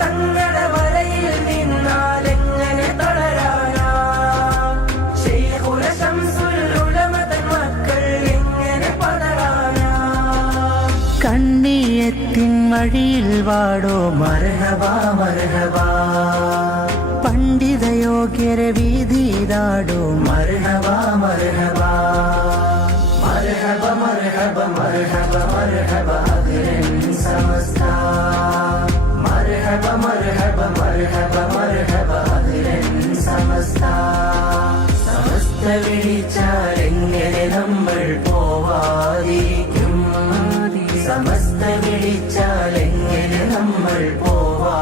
തങ്ങളുടെ വരയിൽ നിന്നാലെങ്ങനെ തളരാനാ? ശൈഖുന ശംസുൽ ഉലമ തൻ മക്കൾ എങ്ങനെ പതറാനാ? കണ്ണിയത്തിൻ വഴിയിൽ വാടോ മർഹബാ മർഹബാ, പണ്ഡിതയോഗ്യരെ വീതിയിലാടോ മർഹബാ മർഹബാ, മർഹബ മർഹബ മർഹബ മർഹബ അഖിലൻ സമസ്ത, മർഹബ മർഹബ മർഹബ മർഹബ അഖിലൻ സമസ്ത. സമസ്ത വിളിച്ചാലെങ്ങനെ നമ്മൾ പോവാതിരിക്കും? സമസ്ത വിളിച്ചാലെങ്ങനെ നമ്മൾ പോവാ